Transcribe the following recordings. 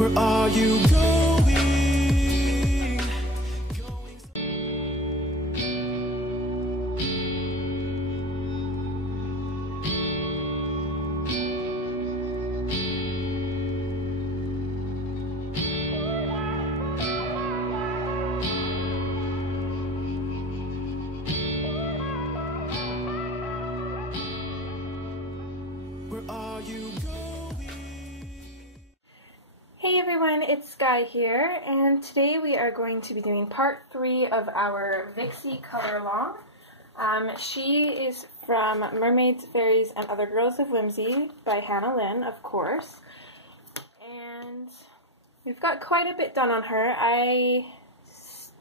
Where are you going? Where are you going? Hey everyone, it's Skyee here, and today we are going to be doing part 3 of our Vixie color along. She is from Mermaids, Fairies, and Other Girls of Whimsy by Hannah Lynn, of course. And we've got quite a bit done on her. I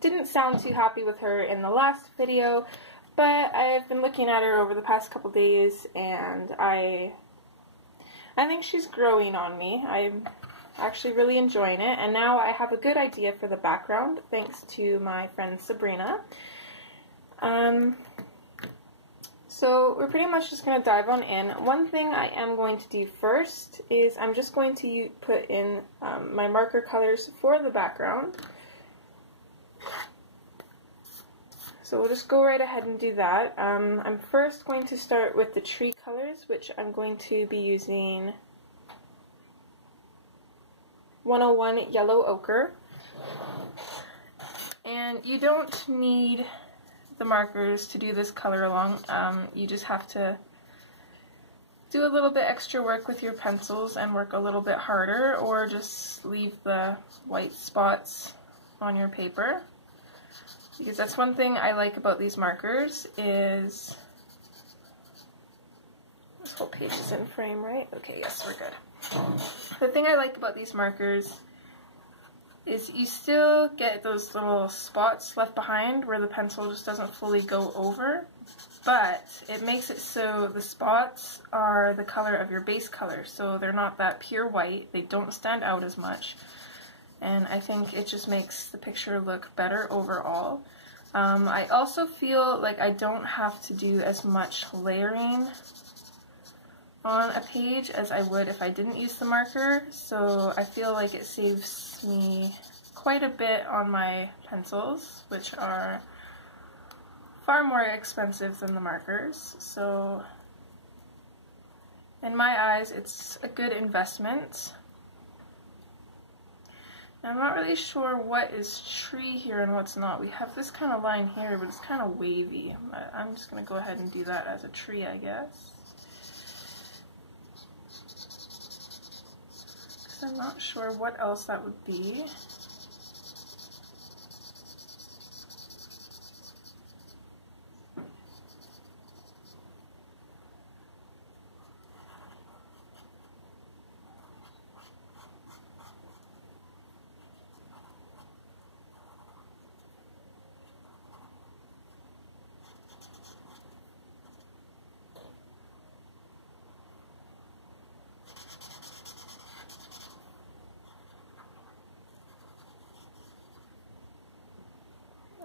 didn't sound too happy with her in the last video, but I've been looking at her over the past couple days, and I think she's growing on me. I'm actually really enjoying it, and now I have a good idea for the background thanks to my friend Sabrina. So we're pretty much just going to dive on in. One thing I am going to do first is I'm just going to put in my marker colors for the background. So we'll just go right ahead and do that. I'm first going to start with the tree colors, which I'm going to be using 101 Yellow Ochre. And you don't need the markers to do this color along. You just have to do a little bit extra work with your pencils and work a little bit harder, or just leave the white spots on your paper. Because that's one thing I like about these markers is, this whole page is in frame, right? Okay, yes, we're good. The thing I like about these markers is you still get those little spots left behind where the pencil just doesn't fully go over, but it makes it so the spots are the color of your base color, so they're not that pure white, they don't stand out as much, and I think it just makes the picture look better overall. I also feel like I don't have to do as much layering on a page as I would if I didn't use the marker, so I feel like it saves me quite a bit on my pencils, which are far more expensive than the markers. So in my eyes, it's a good investment. Now, I'm not really sure what is tree here and what's not. We have this kind of line here, but it's kind of wavy. I'm just going to go ahead and do that as a tree, I guess. I'm not sure what else that would be.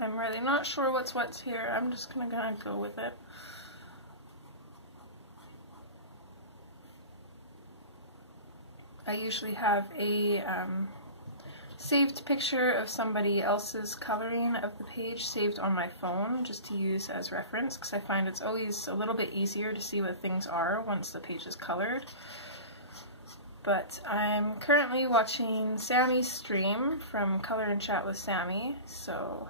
I'm really not sure what's here. I'm just gonna go with it. I usually have a saved picture of somebody else's coloring of the page saved on my phone just to use as reference, because I find it's always a little bit easier to see what things are once the page is colored. But I'm currently watching Sammy's stream from Color and Chat with Sammy, so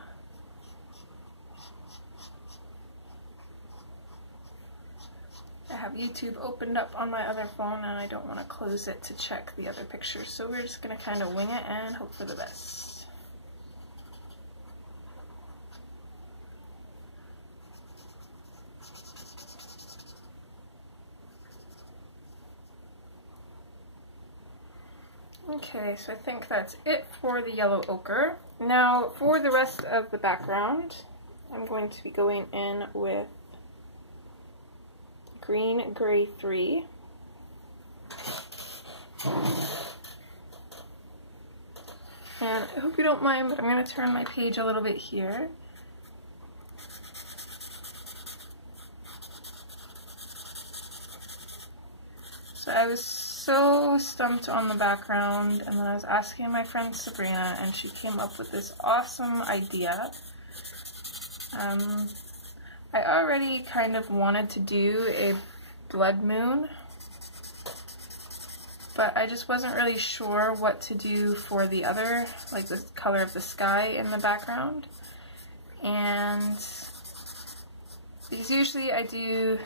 I have YouTube opened up on my other phone and I don't want to close it to check the other pictures, so we're just going to kind of wing it and hope for the best. Okay, so I think that's it for the yellow ochre. Now for the rest of the background, I'm going to be going in with Green Gray 3. And I hope you don't mind, but I'm going to turn my page a little bit here. So I was so stumped on the background, and then I was asking my friend Sabrina, and she came up with this awesome idea. I already kind of wanted to do a blood moon, but I just wasn't really sure what to do for the other, like the color of the sky in the background. And because usually I do,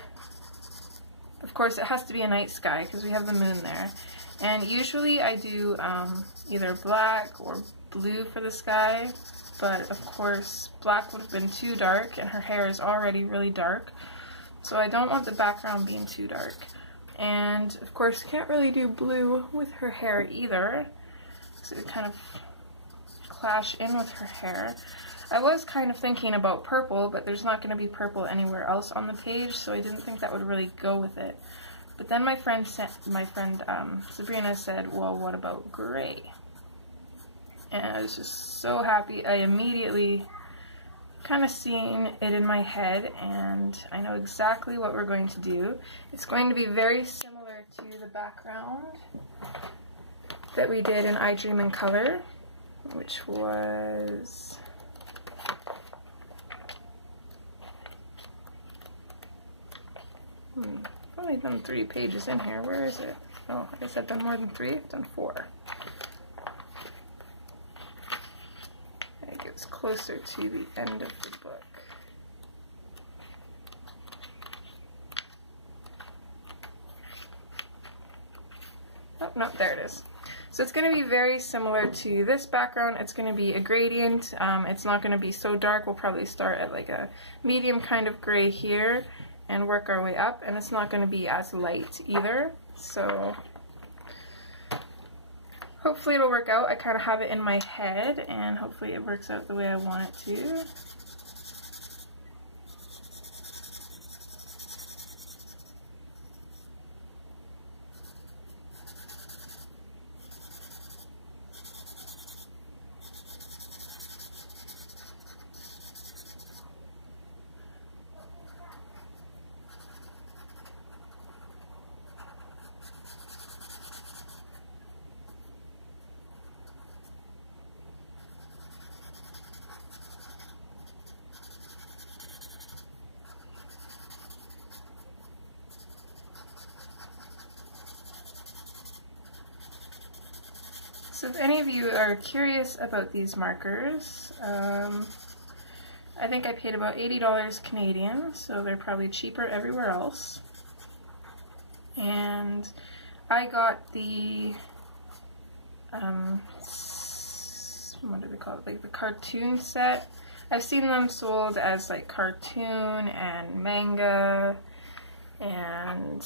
of course it has to be a night sky because we have the moon there, and usually I do either black or blue for the sky, but of course black would have been too dark and her hair is already really dark, so I don't want the background being too dark. And of course can't really do blue with her hair either, so it would kind of clash in with her hair. I was kind of thinking about purple, but there's not going to be purple anywhere else on the page, so I didn't think that would really go with it. But then my friend Sabrina said, well, what about gray? And I was just so happy. I immediately kind of seen it in my head, and I know exactly what we're going to do. It's going to be very similar to the background that we did in I Dream in Color, which was... I've only done 3 pages in here. Where is it? Oh, I guess I've done more than 3. I've done 4. It gets closer to the end of the book. Oh, no, there it is. So it's going to be very similar to this background. It's going to be a gradient. It's not going to be so dark. We'll probably start at like a medium kind of gray here and work our way up, and it's not going to be as light either, so hopefully it'll work out. I kind of have it in my head, and hopefully it works out the way I want it to. So if any of you are curious about these markers, I think I paid about $80 Canadian, so they're probably cheaper everywhere else. And I got the, what do they call it, like the cartoon set. I've seen them sold as like cartoon and manga, and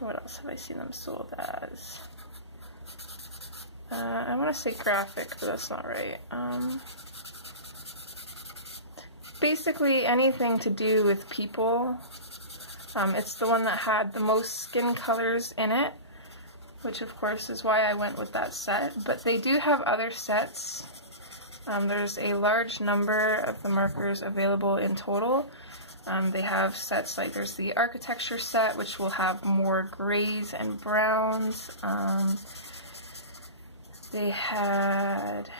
what else have I seen them sold as? I want to say graphic, but that's not right. Basically anything to do with people. It's the one that had the most skin colors in it, which of course is why I went with that set. But they do have other sets. There's a large number of the markers available in total. They have sets like there's the architecture set, which will have more grays and browns. They had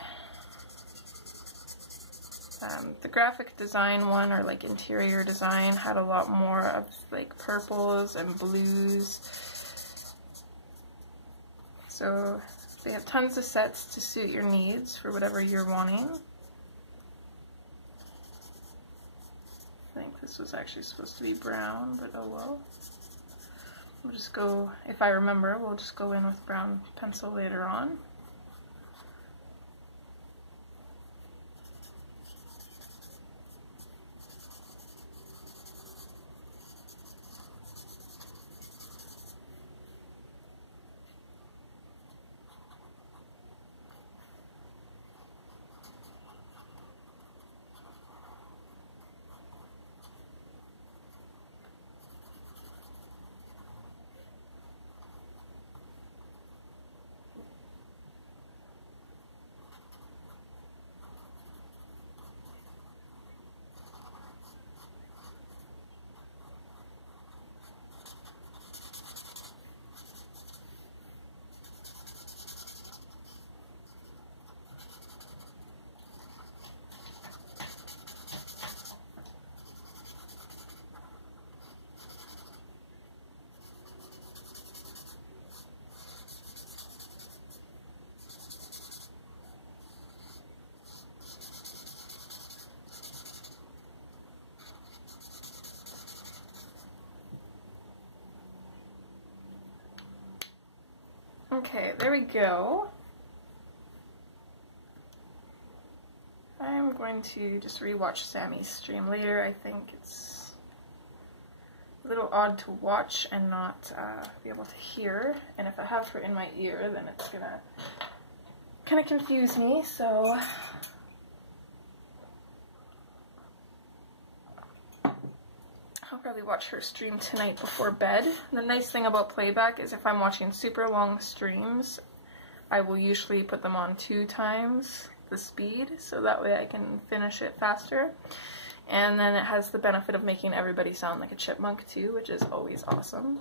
the graphic design one, or like interior design, had a lot more of like purples and blues. So they have tons of sets to suit your needs for whatever you're wanting. I think this was actually supposed to be brown, but oh well. We'll just go, if I remember, we'll just go in with brown pencil later on. Okay, there we go. I'm going to just rewatch Sammy's stream later. I think it's a little odd to watch and not be able to hear. And if I have her in my ear, then it's gonna kind of confuse me, so I'll probably watch her stream tonight before bed. And the nice thing about playback is if I'm watching super long streams, I will usually put them on 2 times the speed, so that way I can finish it faster. And then it has the benefit of making everybody sound like a chipmunk too, which is always awesome.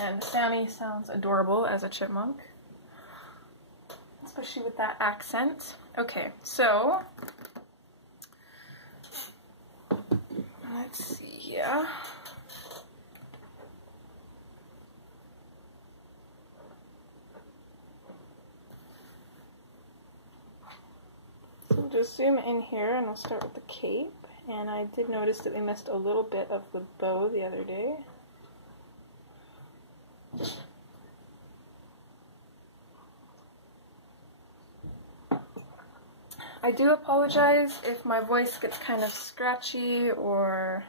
And Sammy sounds adorable as a chipmunk, especially with that accent. Okay, so let's see here. So we'll just zoom in here and we'll start with the cape. And I did notice that we missed a little bit of the bow the other day. I do apologize if my voice gets kind of scratchy or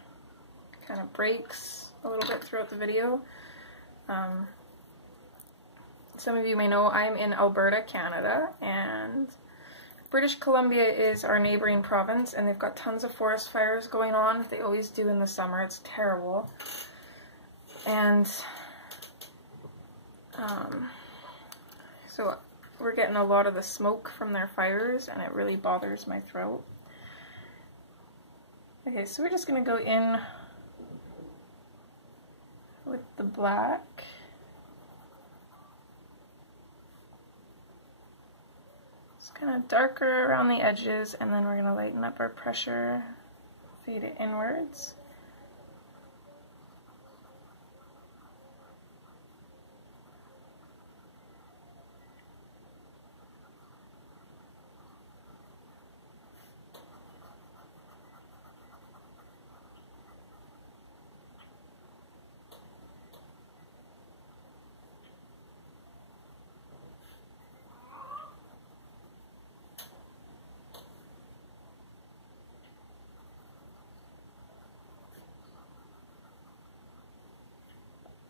kind of breaks a little bit throughout the video. Some of you may know I'm in Alberta, Canada, and British Columbia is our neighboring province, and they've got tons of forest fires going on. They always do in the summer. It's terrible. And so we're getting a lot of the smoke from their fires, and it really bothers my throat. Okay, so we're just going to go in with the black. Kind of darker around the edges, and then we're going to lighten up our pressure, fade it inwards.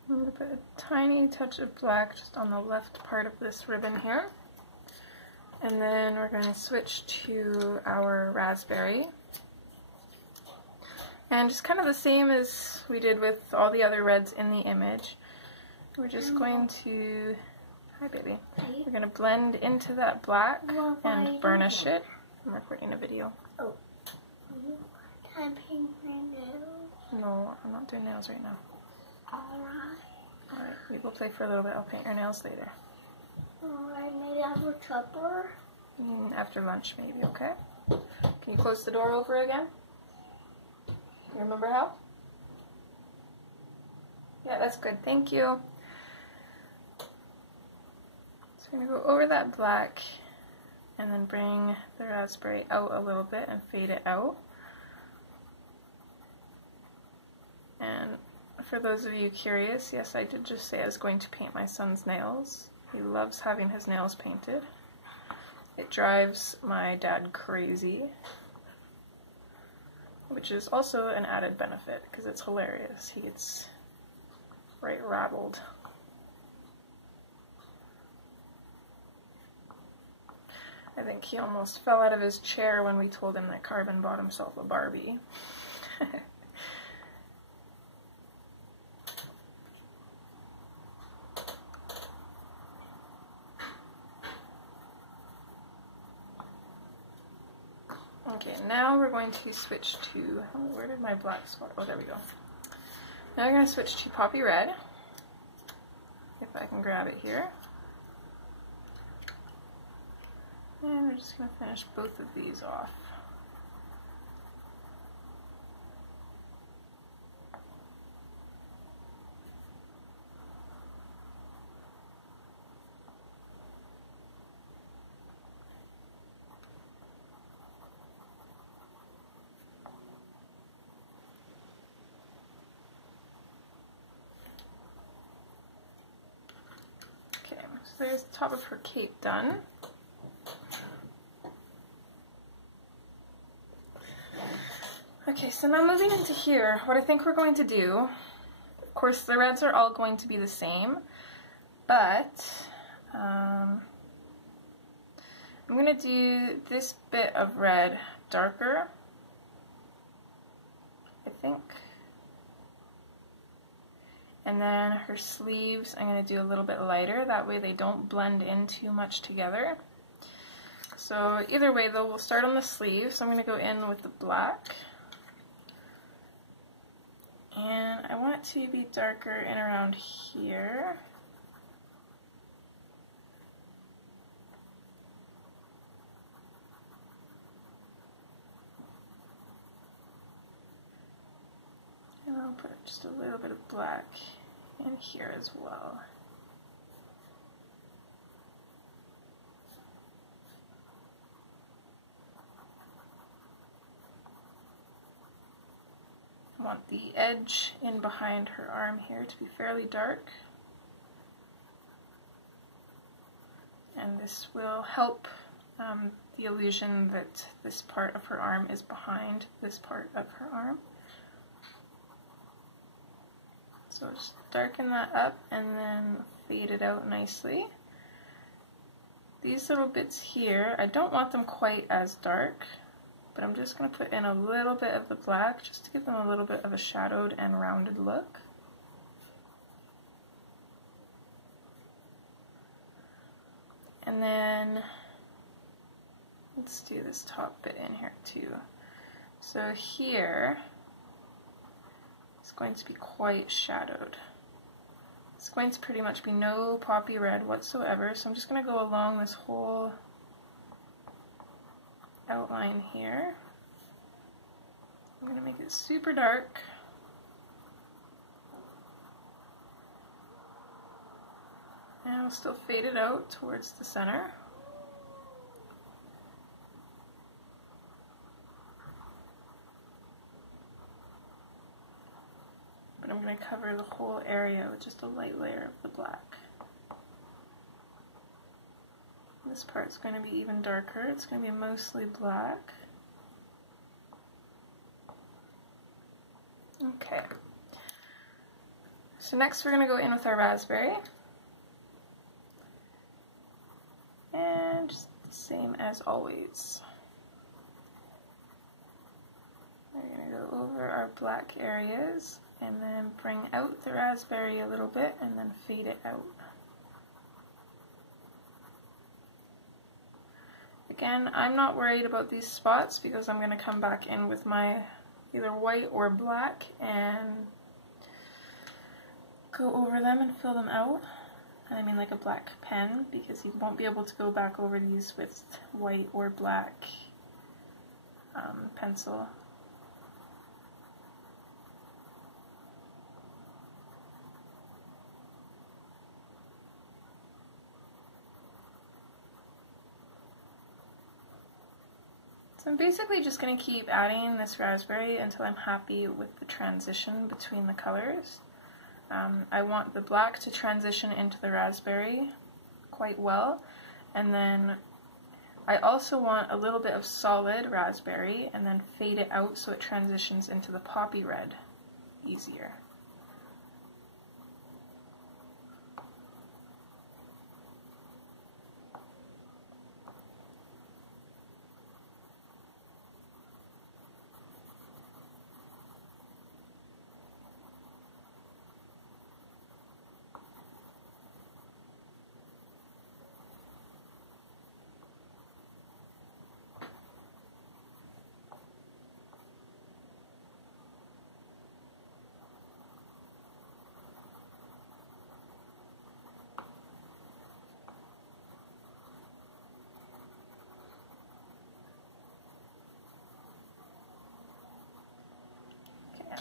I'm going to put a tiny touch of black just on the left part of this ribbon here. And then we're going to switch to our raspberry. And just kind of the same as we did with all the other reds in the image. We're just going to, hi baby, we're going to blend into that black and burnish it. I'm recording a video. Oh. Can I paint my nails? No, I'm not doing nails right now. Alright. Alright, we will play for a little bit. I'll paint your nails later. Alright, maybe after supper? After lunch, maybe, okay? Can you close the door over again? You remember how? Yeah, that's good. Thank you. So I'm going to go over that black and then bring the raspberry out a little bit and fade it out. And for those of you curious, yes, I did just say I was going to paint my son's nails. He loves having his nails painted. It drives my dad crazy, which is also an added benefit because it's hilarious. He gets right rattled. I think he almost fell out of his chair when we told him that Carbon bought himself a Barbie. Okay, now we're going to switch to, where did my black spot, oh there we go. Now we're going to switch to Poppy Red, if I can grab it here. And we're just going to finish both of these off. there's the top of her cape done. Okay, so now moving into here, what I think we're going to do, of course the reds are all going to be the same, but I'm going to do this bit of red darker, I think. And then her sleeves I'm going to do a little bit lighter, that way they don't blend in too much together. So either way though, we'll start on the sleeves. So I'm going to go in with the black. And I want it to be darker in around here. And I'll put just a little bit of black in here as well. I want the edge in behind her arm here to be fairly dark. And this will help the illusion that this part of her arm is behind this part of her arm. So just darken that up and then fade it out nicely. These little bits here, I don't want them quite as dark, but I'm just going to put in a little bit of the black just to give them a little bit of a shadowed and rounded look. And then let's do this top bit in here too. So here it's going to be quite shadowed. It's going to pretty much be no poppy red whatsoever, so I'm just going to go along this whole outline here. I'm going to make it super dark. And I'll still fade it out towards the center. But I'm going to cover the whole area with just a light layer of the black. This part's going to be even darker. It's going to be mostly black. Okay. So next we're going to go in with our raspberry. And just the same as always. We're going to go over our black areas and then bring out the raspberry a little bit and then fade it out. Again, I'm not worried about these spots because I'm going to come back in with my either white or black and go over them and fill them out. And I mean like a black pen, because you won't be able to go back over these with white or black pencil. So I'm basically just going to keep adding this raspberry until I'm happy with the transition between the colors. I want the black to transition into the raspberry quite well, and then I also want a little bit of solid raspberry and then fade it out so it transitions into the poppy red easier.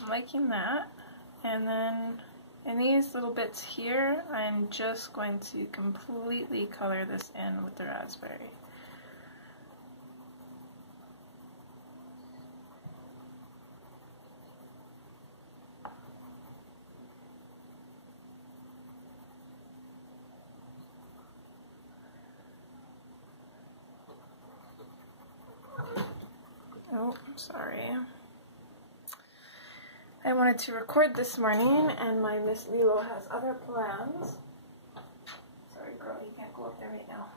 I'm liking that, and then in these little bits here I'm just going to completely color this in with the raspberry. Sorry. I wanted to record this morning and my Miss Lilo has other plans. Sorry girl, you can't go up there right now.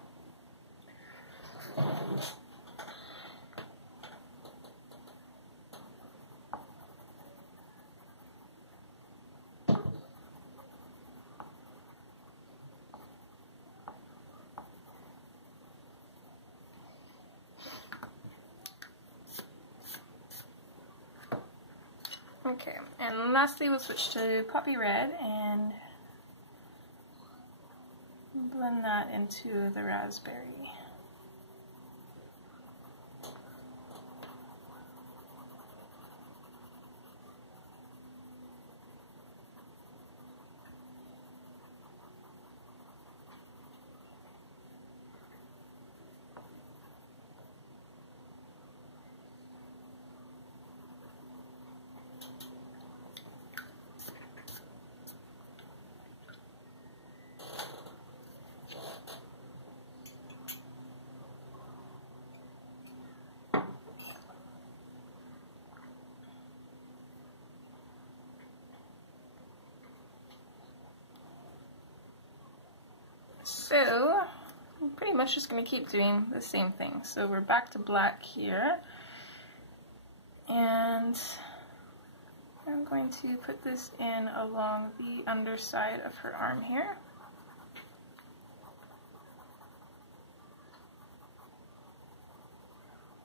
Okay, and lastly we'll switch to Poppy Red and blend that into the raspberry. So, I'm pretty much just going to keep doing the same thing. So we're back to black here. And I'm going to put this in along the underside of her arm here.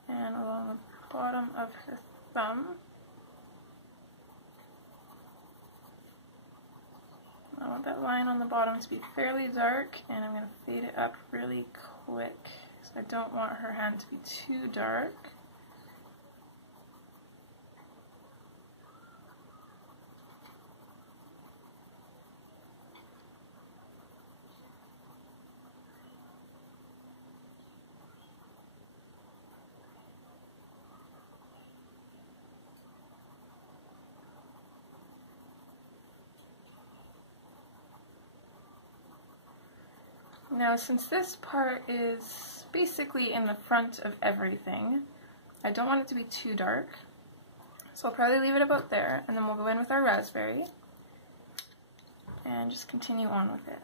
And along the bottom of her thumb. I want that line on the bottom to be fairly dark, and I'm going to fade it up really quick because I don't want her hand to be too dark. Now, since this part is basically in the front of everything, I don't want it to be too dark, so I'll probably leave it about there, and then we'll go in with our raspberry and just continue on with it.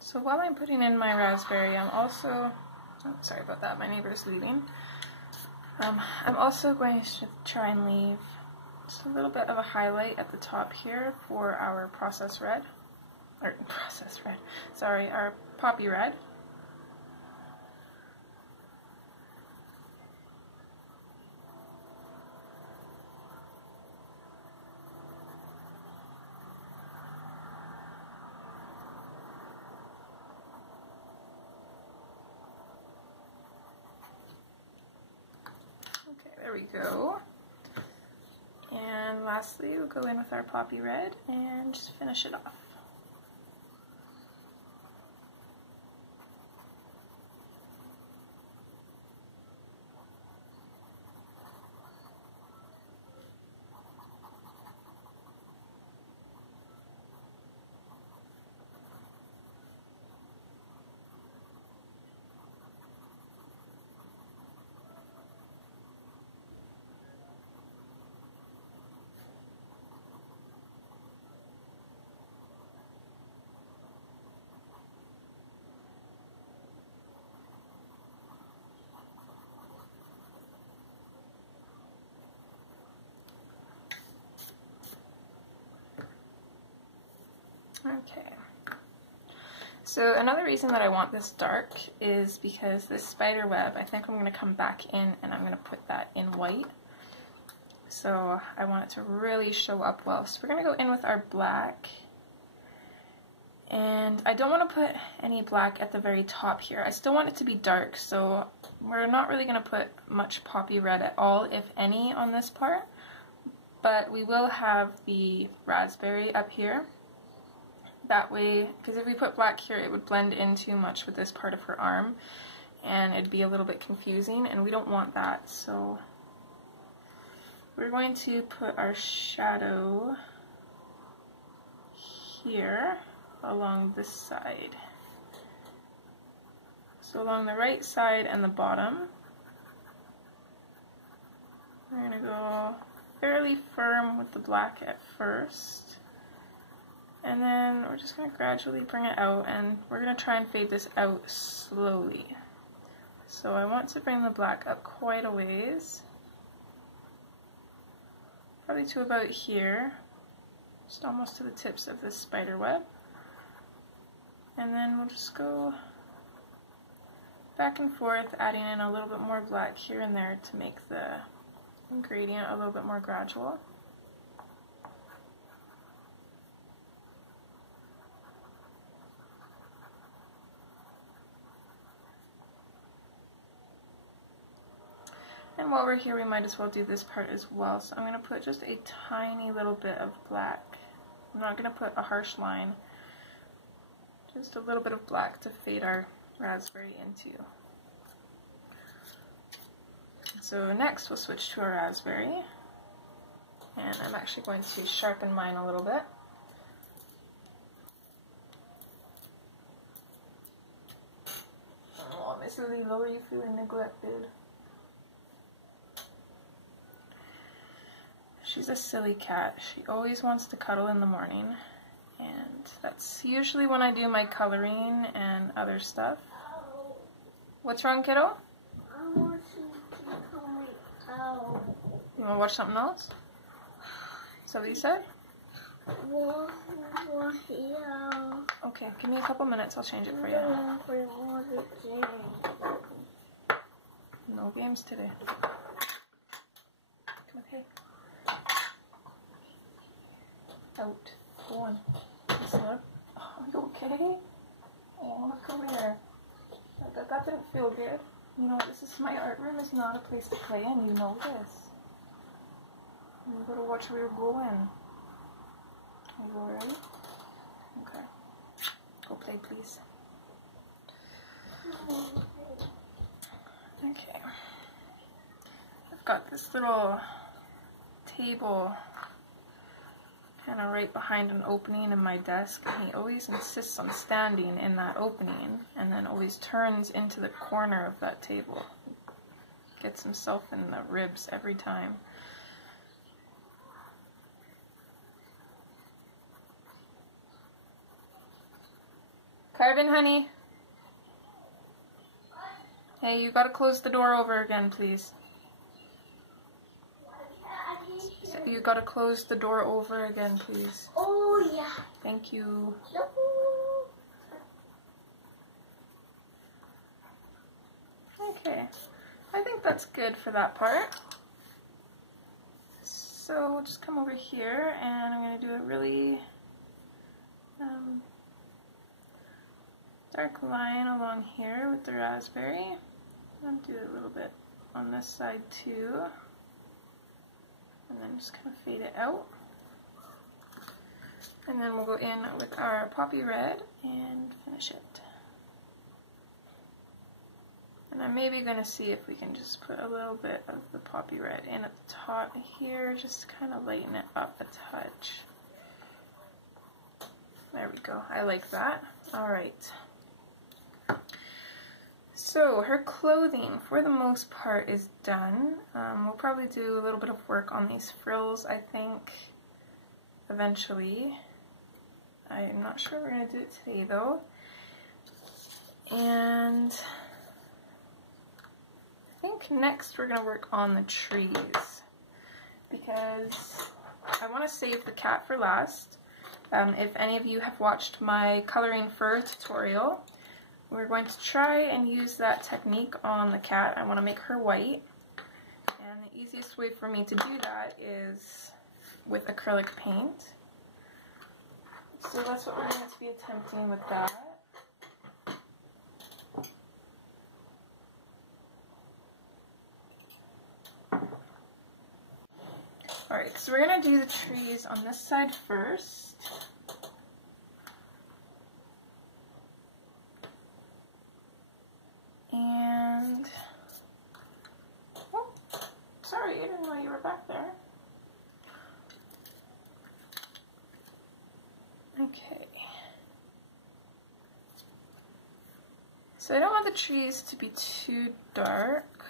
So while I'm putting in my raspberry, I'm also, oh, sorry about that, my neighbor's leaving. I'm also going to try and leave just a little bit of a highlight at the top here for our our poppy red. There we go. And lastly, we'll go in with our poppy red and just finish it off. Okay. So another reason that I want this dark is because this spider web, I think I'm going to come back in and I'm going to put that in white. So I want it to really show up well. So we're going to go in with our black. And I don't want to put any black at the very top here. I still want it to be dark, so we're not really going to put much poppy red at all, if any, on this part. But we will have the raspberry up here. That way, because if we put black here, it would blend in too much with this part of her arm, and it'd be a little bit confusing, and we don't want that. So we're going to put our shadow here along this side. So along the right side and the bottom, we're going to go fairly firm with the black at first. And then we're just going to gradually bring it out, and we're going to try and fade this out slowly. So I want to bring the black up quite a ways, probably to about here, just almost to the tips of this spider web. And then we'll just go back and forth, adding in a little bit more black here and there to make the gradient a little bit more gradual. And while we're here, we might as well do this part as well. So I'm going to put just a tiny little bit of black. I'm not going to put a harsh line. Just a little bit of black to fade our raspberry into. So next we'll switch to our raspberry. And I'm actually going to sharpen mine a little bit. Oh, Miss Lilo, are you feeling neglected? She's a silly cat. She always wants to cuddle in the morning, and that's usually when I do my coloring and other stuff. What's wrong, kiddo? I want to come out. You want to watch something else? Is that what you said? Okay, give me a couple minutes, I'll change it for you. No games today. Come on, hey. Out. Go on. Listen up. Oh, are you okay? Oh, look over there. That didn't feel good. You know, this is my art room. Is not a place to play in. You know this. You gotta watch where you're going. Are you alright? Okay. Go play, please. Okay. I've got this little table kind of right behind an opening in my desk, and he always insists on standing in that opening and then always turns into the corner of that table. Gets himself in the ribs every time. Carvin, honey. Hey, you gotta close the door over again, please. You gotta close the door over again, please. Oh, yeah. Thank you. Okay, I think that's good for that part. So we'll just come over here, and I'm gonna do a really dark line along here with the raspberry. I'll do a little bit on this side too. And then just kind of fade it out. And then we'll go in with our poppy red and finish it. And I'm maybe going to see if we can just put a little bit of the poppy red in at the top here, just to kind of lighten it up a touch. There we go. I like that. Alright. So her clothing, for the most part, is done. We'll probably do a little bit of work on these frills, I think, eventually. I'm not sure we're going to do it today, though. And I think next we're going to work on the trees, because I want to save the cat for last, If any of you have watched my coloring fur tutorial, we're going to try and use that technique on the cat. I want to make her white, and the easiest way for me to do that is with acrylic paint. So that's what we're going to be attempting with that. Alright, so we're going to do the trees on this side first. And, oh, sorry, I didn't know you were back there. Okay. So I don't want the trees to be too dark.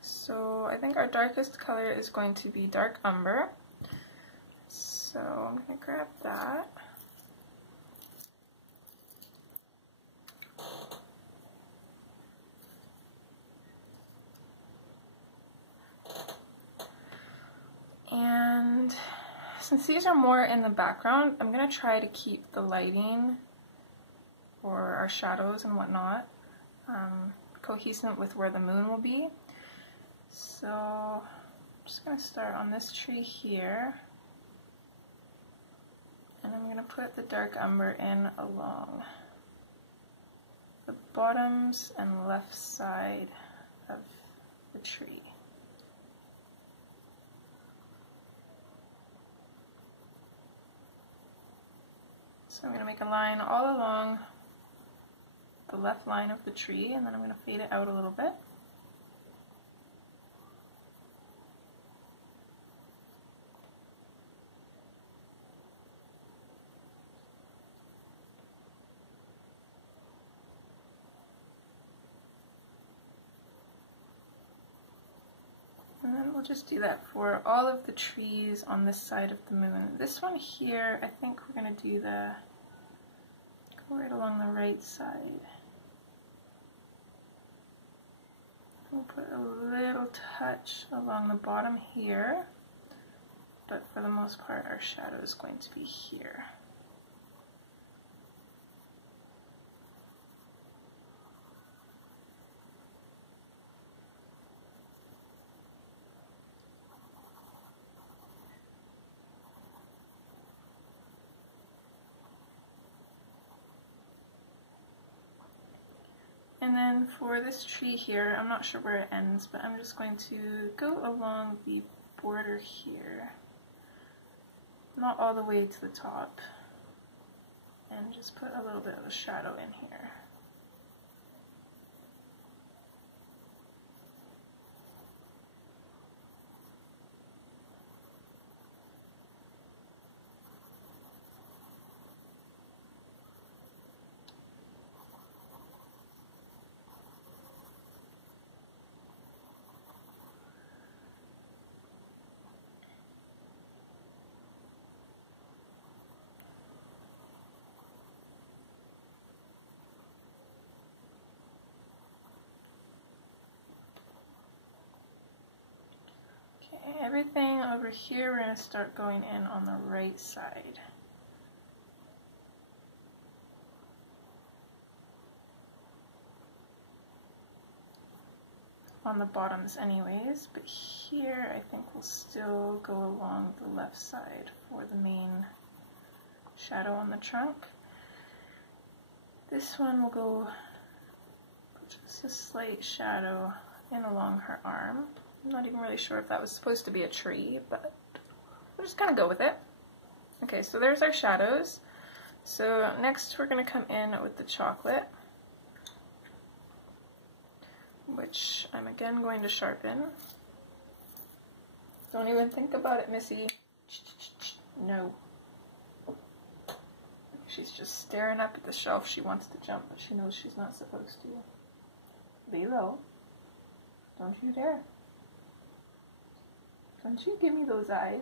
So I think our darkest color is going to be dark umber. So I'm going to grab that. And since these are more in the background, I'm going to try to keep the lighting or our shadows and whatnot cohesive with where the moon will be. So I'm just going to start on this tree here, and I'm going to put the dark umber in along the bottoms and left side of the tree. So I'm going to make a line all along the left line of the tree, and then I'm going to fade it out a little bit. And then we'll just do that for all of the trees on this side of the moon. This one here, I think we're going to do go right along the right side. We'll put a little touch along the bottom here, but for the most part our shadow is going to be here. And then for this tree here, I'm not sure where it ends, but I'm just going to go along the border here, not all the way to the top, and just put a little bit of a shadow in here. Everything over here we're going to start going in on the right side. On the bottoms anyways, but here I think we'll still go along the left side for the main shadow on the trunk. This one will go just a slight shadow in along her arm. I'm not even really sure if that was supposed to be a tree, but we'll just kind of go with it. Okay, so there's our shadows. So next we're going to come in with the chocolate, which I'm again going to sharpen. Don't even think about it, Missy. No. She's just staring up at the shelf. She wants to jump, but she knows she's not supposed to. Lay low. Don't you dare. Don't you give me those eyes.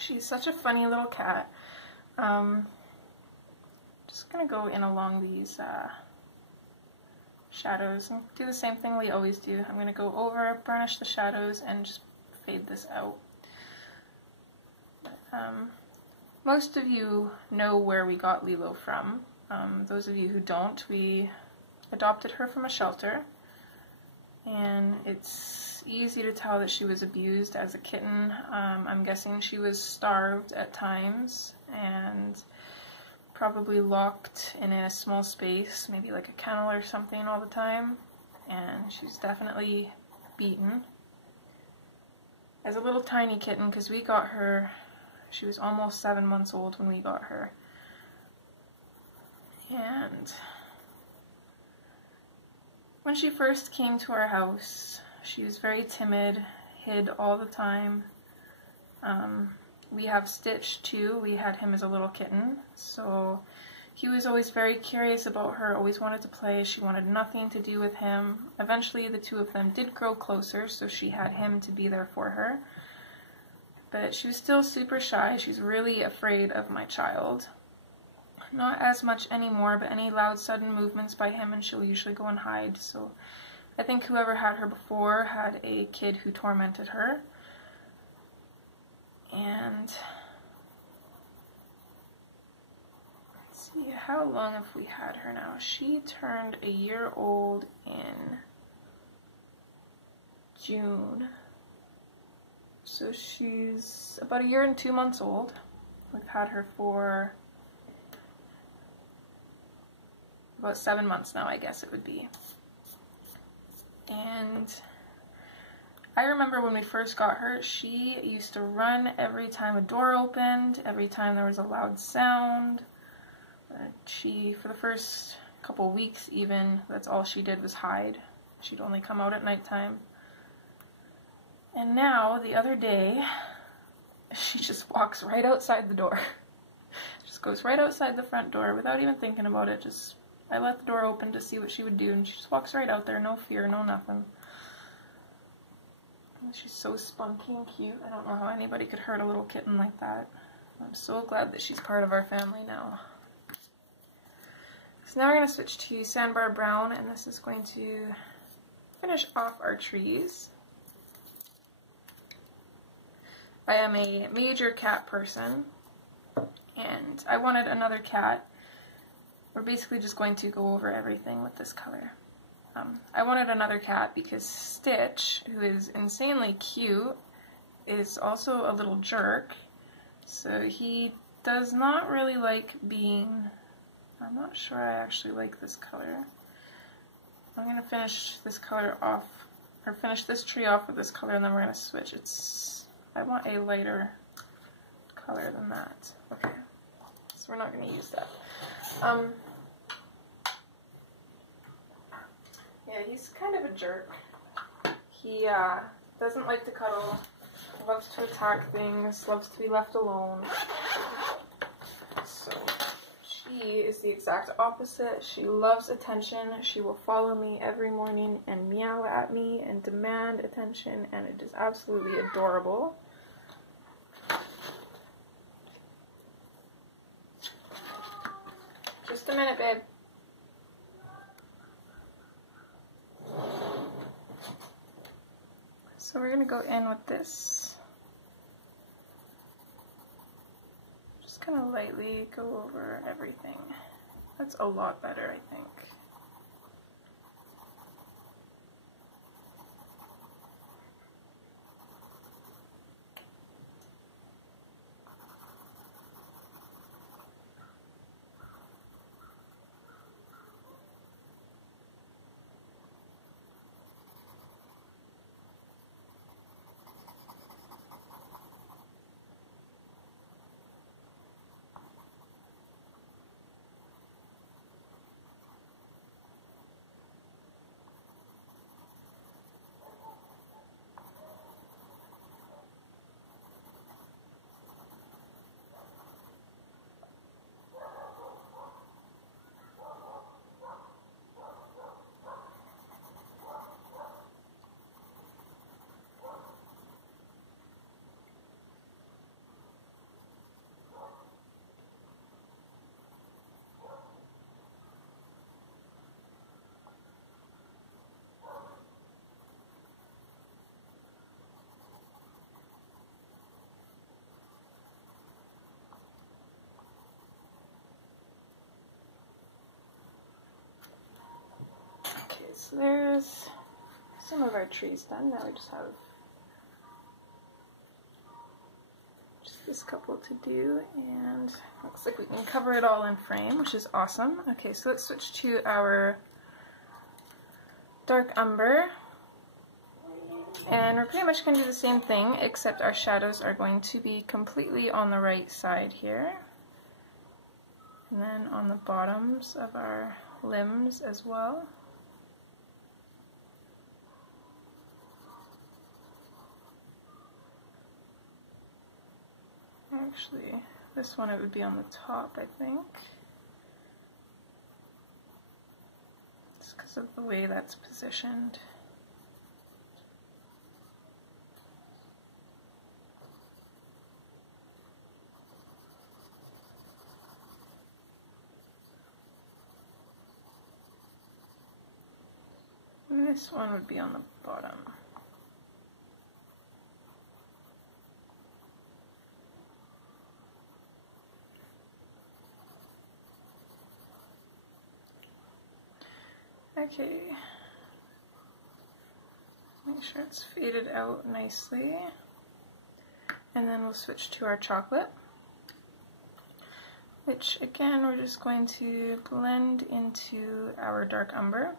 She's such a funny little cat. Just gonna go in along these shadows and do the same thing we always do. I'm gonna go over, burnish the shadows, and just fade this out. Most of you know where we got Lilo from. Those of you who don't, we adopted her from a shelter, and it's easy to tell that she was abused as a kitten. I'm guessing she was starved at times and probably locked in a small space, maybe like a kennel or something all the time, and she's definitely beaten. As a little tiny kitten, because we got her, she was almost 7 months old when we got her. And when she first came to our house, she was very timid, hid all the time. We have Stitch too. We had him as a little kitten, so he was always very curious about her, always wanted to play. She wanted nothing to do with him. Eventually the two of them did grow closer, so she had him to be there for her. But she was still super shy. She's really afraid of my child. Not as much anymore, but any loud sudden movements by him and she'll usually go and hide. So I think whoever had her before had a kid who tormented her. And let's see, how long have we had her now? She turned a year old in June. So she's about 1 year and 2 months old. We've had her for about 7 months now, I guess it would be. And I remember when we first got her, she used to run every time a door opened, every time there was a loud sound. She, for the first couple weeks even, that's all she did was hide. She'd only come out at nighttime. And now, the other day, she just walks right outside the door. Just goes right outside the front door without even thinking about it. Just, I let the door open to see what she would do, and she just walks right out there, no fear, no nothing. And she's so spunky and cute. I don't know how anybody could hurt a little kitten like that. I'm so glad that she's part of our family now. So now we're going to switch to Sandbar Brown, and this is going to finish off our trees. I am a major cat person, and I wanted another cat. We're basically just going to go over everything with this color. I wanted another cat because Stitch, who is insanely cute, is also a little jerk. So he does not really like being... I'm not sure I actually like this color. I'm going to finish this color off, or finish this tree off with this color, and then we're going to switch. I want a lighter color than that. Okay, so we're not going to use that. Yeah, he's kind of a jerk. He doesn't like to cuddle, loves to attack things, loves to be left alone. So she is the exact opposite. She loves attention. She will follow me every morning and meow at me and demand attention, and it is absolutely adorable. Just a minute, babe. So we're going to go in with this. Just kind of lightly go over everything. That's a lot better, I think. so there's some of our trees done. Now we just have this couple to do, and looks like we can cover it all in frame, which is awesome. Okay, so let's switch to our dark umber, and we're pretty much going to do the same thing, except our shadows are going to be completely on the right side here, and then on the bottoms of our limbs as well. Actually, this one it would be on the top, I think. Just because of the way that's positioned. And this one would be on the bottom. Okay, make sure it's faded out nicely, and then we'll switch to our chocolate, which again we're just going to blend into our dark umber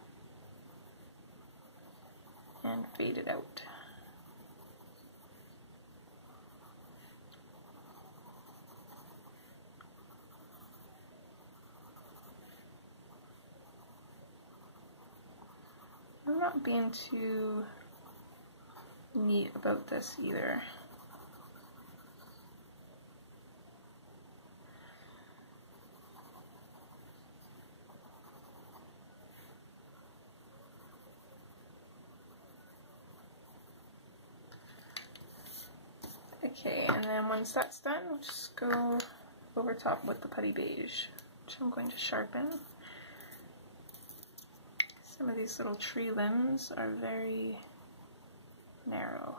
and fade it out. I'm not being too neat about this either. Okay, and then once that's done, we'll just go over top with the putty beige, which I'm going to sharpen. Some of these little tree limbs are very narrow.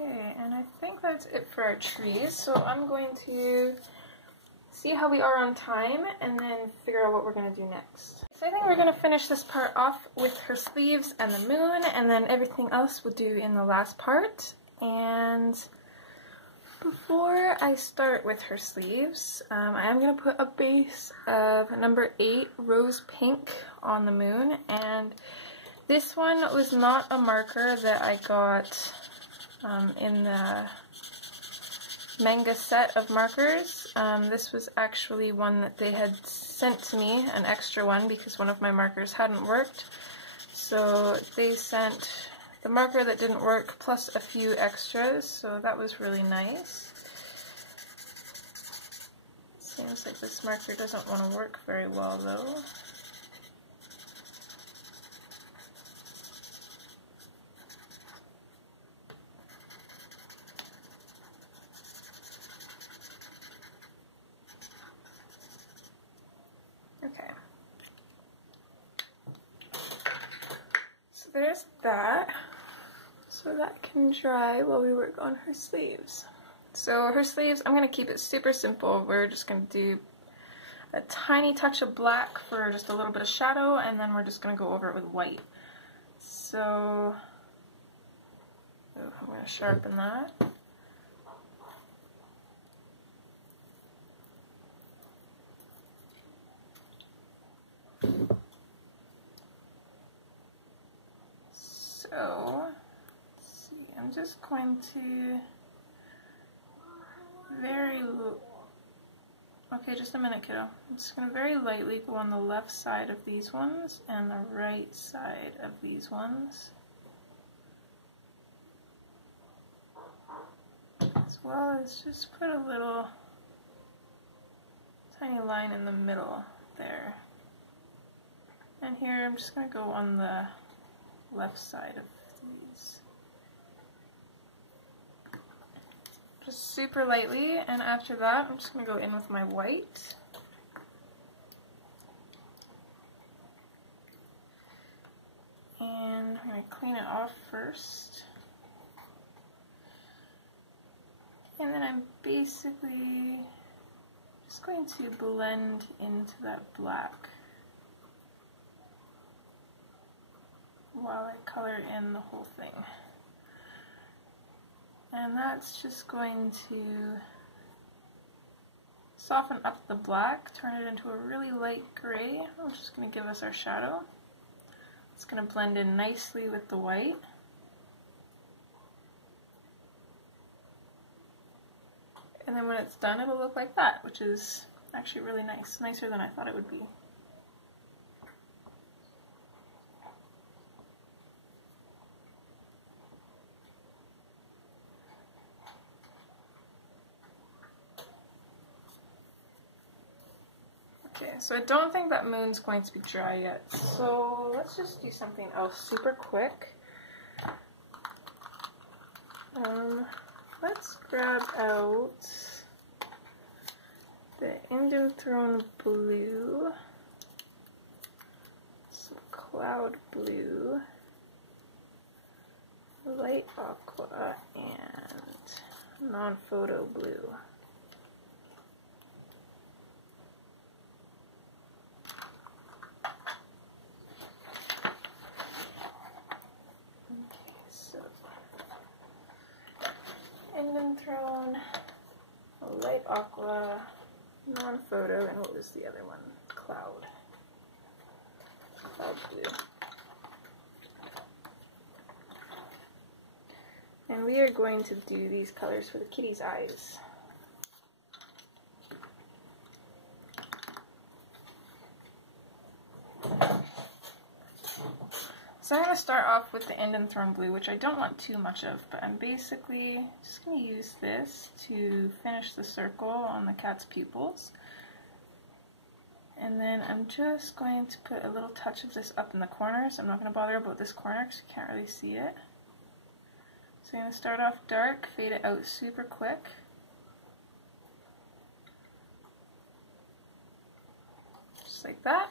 Okay, and I think that's it for our trees, so I'm going to see how we are on time and then figure out what we're going to do next. So I think we're going to finish this part off with her sleeves and the moon, and then everything else we'll do in the last part. And before I start with her sleeves, I am going to put a base of number 8 rose pink on the moon, and this one was not a marker that I got in the manga set of markers. This was actually one that they had sent to me, an extra one, because one of my markers hadn't worked. So they sent the marker that didn't work plus a few extras, so that was really nice. Seems like this marker doesn't want to work very well though. Okay, so there's that, so that can dry while we work on her sleeves. So her sleeves, I'm going to keep it super simple. We're just going to do a tiny touch of black for just a little bit of shadow, and then we're just going to go over it with white. So I'm going to sharpen that. So, let's see, I'm just going to okay, just a minute, kiddo. I'm just going to very lightly go on the left side of these ones and the right side of these ones. as well as just put a little tiny line in the middle there. And here I'm just going to go on the left side of these. Just super lightly, and after that I'm just going to go in with my white. And I'm going to clean it off first. And then I'm basically just going to blend into that black while I color in the whole thing. And that's just going to soften up the black, turn it into a really light gray, which is going to give us our shadow. It's going to blend in nicely with the white. And then when it's done, it'll look like that, which is actually really nice, nicer than I thought it would be. Okay, so I don't think that moon's going to be dry yet, so let's just do something else super quick. Let's grab out the Indian Throne blue, some cloud blue, light aqua, and non-photo blue. Indian Throne, light aqua, non-photo, and what was the other one? Cloud. Cloud blue. And we are going to do these colors for the kitty's eyes. So I'm going to start off with the Indian Throne blue, which I don't want too much of, but I'm basically just going to use this to finish the circle on the cat's pupils. And then I'm just going to put a little touch of this up in the corners. I'm not going to bother about this corner because you can't really see it. So I'm going to start off dark, fade it out super quick. Just like that.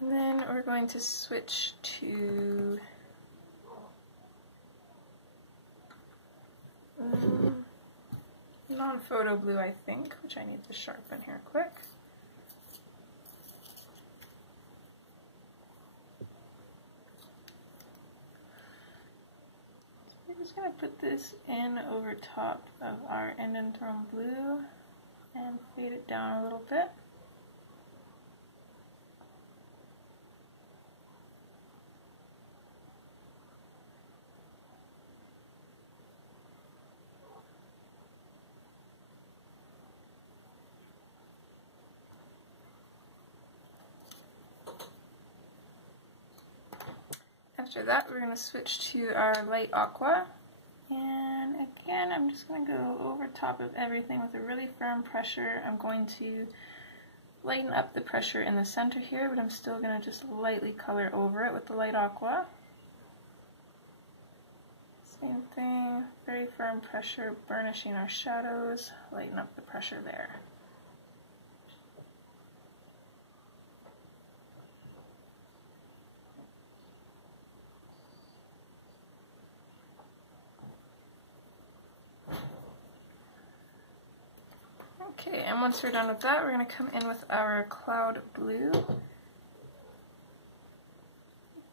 And then we're going to switch to non-photo blue, I think, which I need to sharpen here quick. So we're just going to put this in over top of our Indian Throne blue and fade it down a little bit. After that, we're going to switch to our light aqua, and again I'm just going to go over top of everything with a really firm pressure. I'm going to lighten up the pressure in the center here, but I'm still going to just lightly color over it with the light aqua. Same thing, very firm pressure, burnishing our shadows, lighten up the pressure there. Okay, and once we're done with that, we're going to come in with our cloud blue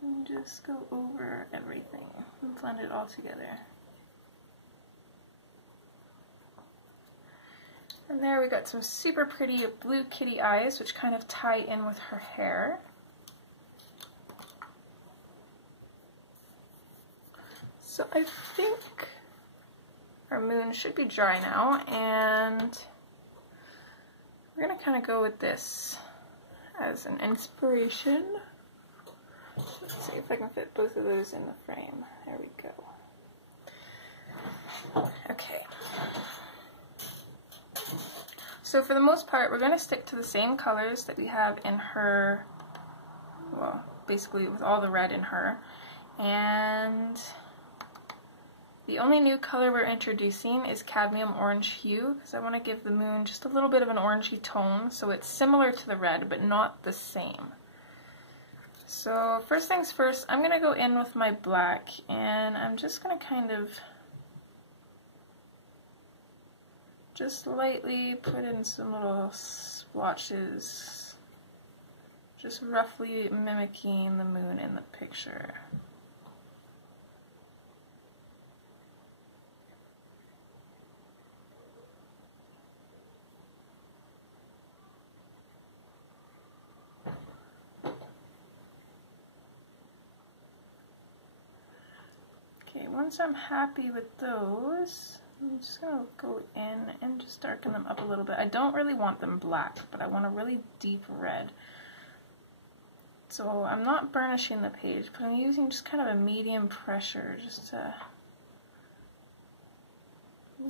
and just go over everything and blend it all together. And there we got some super pretty blue kitty eyes, which kind of tie in with her hair. So I think our moon should be dry now, and we're going to kind of go with this as an inspiration. Let's see if I can fit both of those in the frame. There we go. Okay. So for the most part, we're going to stick to the same colors that we have in her, well, basically with all the red in her. And the only new color we're introducing is cadmium orange hue, because I want to give the moon just a little bit of an orangey tone, so it's similar to the red, but not the same. So first things first, I'm going to go in with my black, and I'm just going to kind of just lightly put in some little splotches, just roughly mimicking the moon in the picture. Okay, once I'm happy with those, I'm just going to go in and just darken them up a little bit. I don't really want them black, but I want a really deep red. So I'm not burnishing the page, but I'm using just kind of a medium pressure just to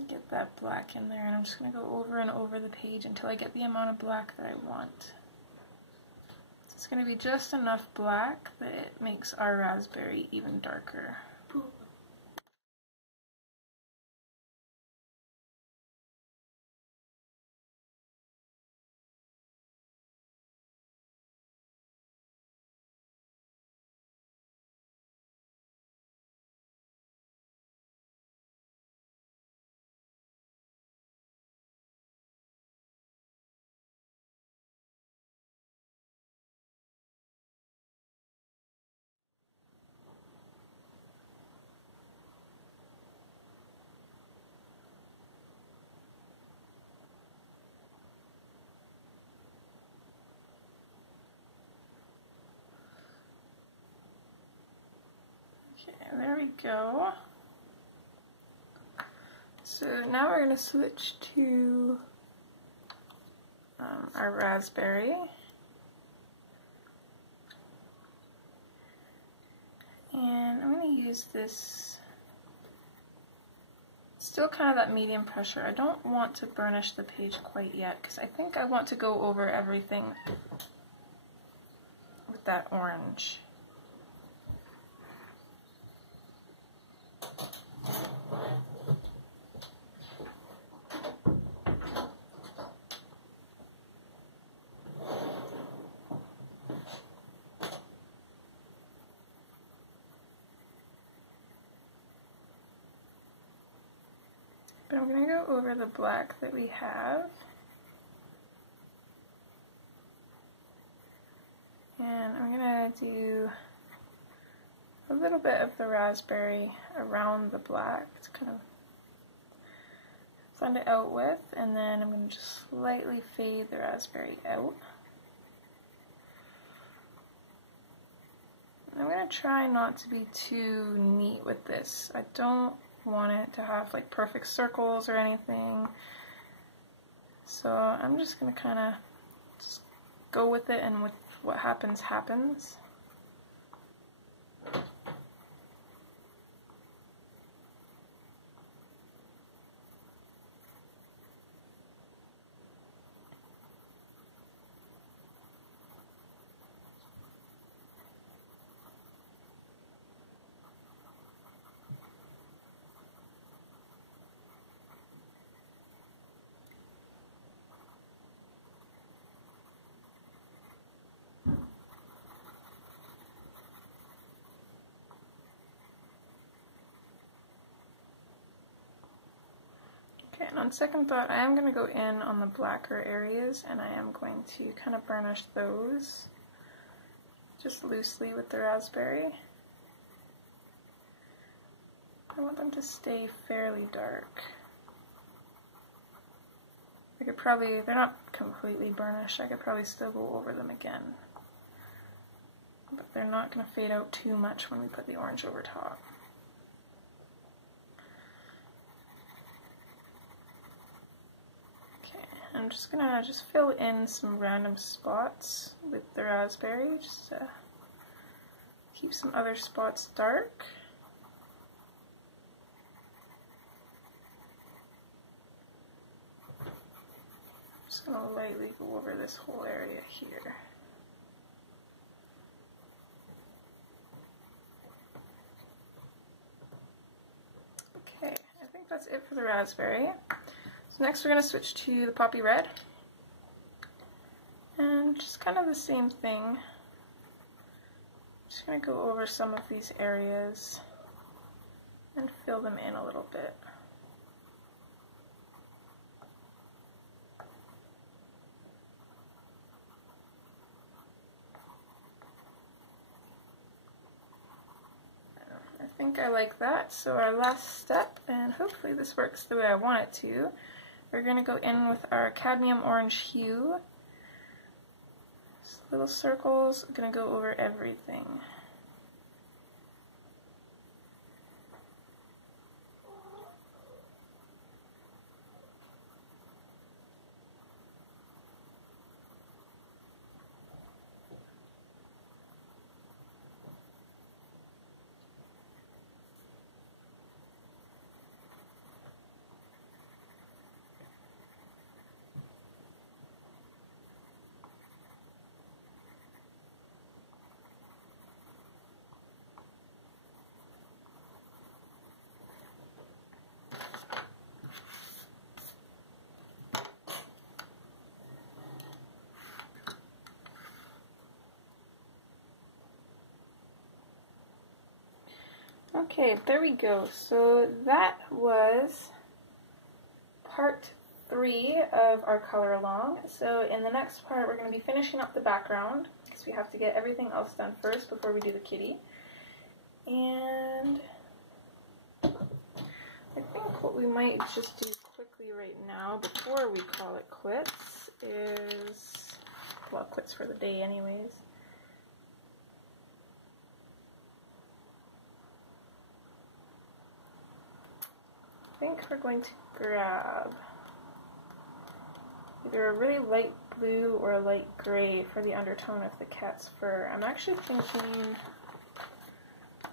get that black in there. And I'm just going to go over and over the page until I get the amount of black that I want. So it's going to be just enough black that it makes our raspberry even darker. Okay, there we go. So now we're going to switch to our raspberry. And I'm going to use this, still kind of that medium pressure. I don't want to burnish the page quite yet because I think I want to go over everything with that orange. But I'm going to go over the black that we have. And I'm going to do a little bit of the raspberry around the black to kind of blend it out with, and then I'm going to just slightly fade the raspberry out. And I'm going to try not to be too neat with this. I don't want it to have like perfect circles or anything, so I'm just going to kind of just go with it, and with what happens happens. Okay, and on second thought, I am going to go in on the blacker areas, and I am going to kind of burnish those just loosely with the raspberry. I want them to stay fairly dark. I could probably, they're not completely burnished, I could probably still go over them again. But they're not going to fade out too much when we put the orange over top. I'm just gonna fill in some random spots with the raspberry just to keep some other spots dark. gonna lightly go over this whole area here. Okay, I think that's it for the raspberry. So next we're gonna switch to the poppy red. And just kind of the same thing. Just gonna go over some of these areas and fill them in a little bit. I think I like that. So our last step, and hopefully this works the way I want it to, we're going to go in with our cadmium orange hue. Just little circles, I'm going to go over everything. Okay, there we go. So that was part 3 of our color along. So in the next part we're going to be finishing up the background because we have to get everything else done first before we do the kitty. And I think what we might just do quickly right now before we call it quits is, well, quits for the day anyways. I think we're going to grab either a really light blue or a light gray for the undertone of the cat's fur. I'm actually thinking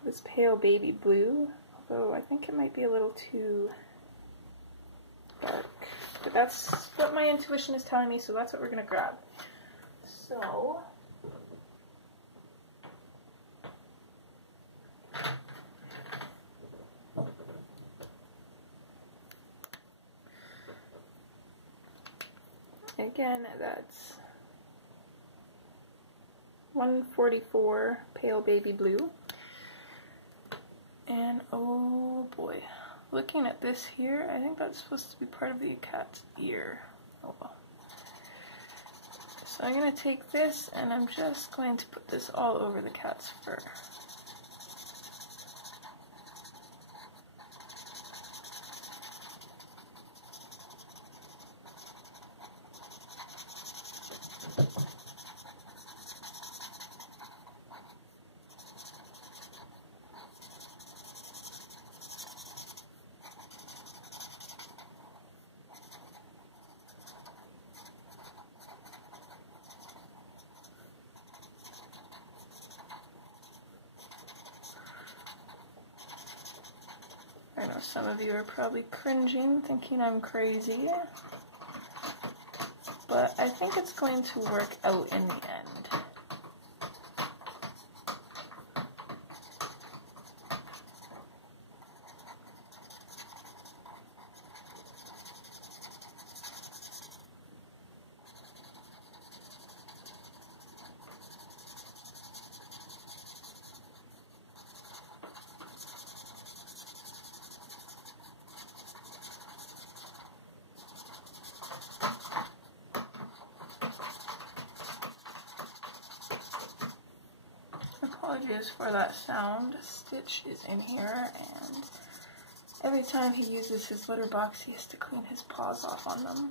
this pale baby blue, although I think it might be a little too dark. But that's what my intuition is telling me, so that's what we're going to grab. So again, that's 144 pale baby blue. And oh boy, looking at this here, I think that's supposed to be part of the cat's ear. Oh well. So I'm going to take this and I'm just going to put this all over the cat's fur. I know some of you are probably cringing, thinking I'm crazy, but I think it's going to work out in the end. Apologies for that sound. Stitch is in here, and every time he uses his litter box, he has to clean his paws off on them.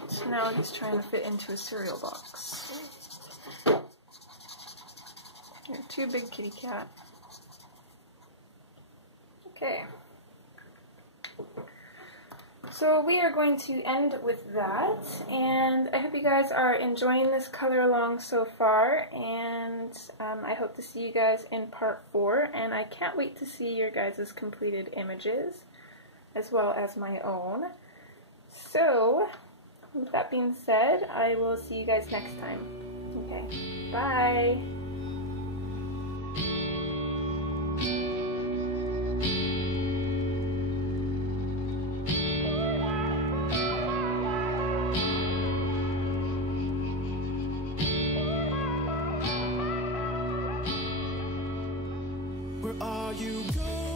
And so now he's trying to fit into a cereal box. You're too big, kitty cat. Okay. So we are going to end with that, and I hope you guys are enjoying this color along so far, and I hope to see you guys in part 4, and I can't wait to see your guys' completed images, as well as my own. So, with that being said, I will see you guys next time. Okay, bye! Where are you going?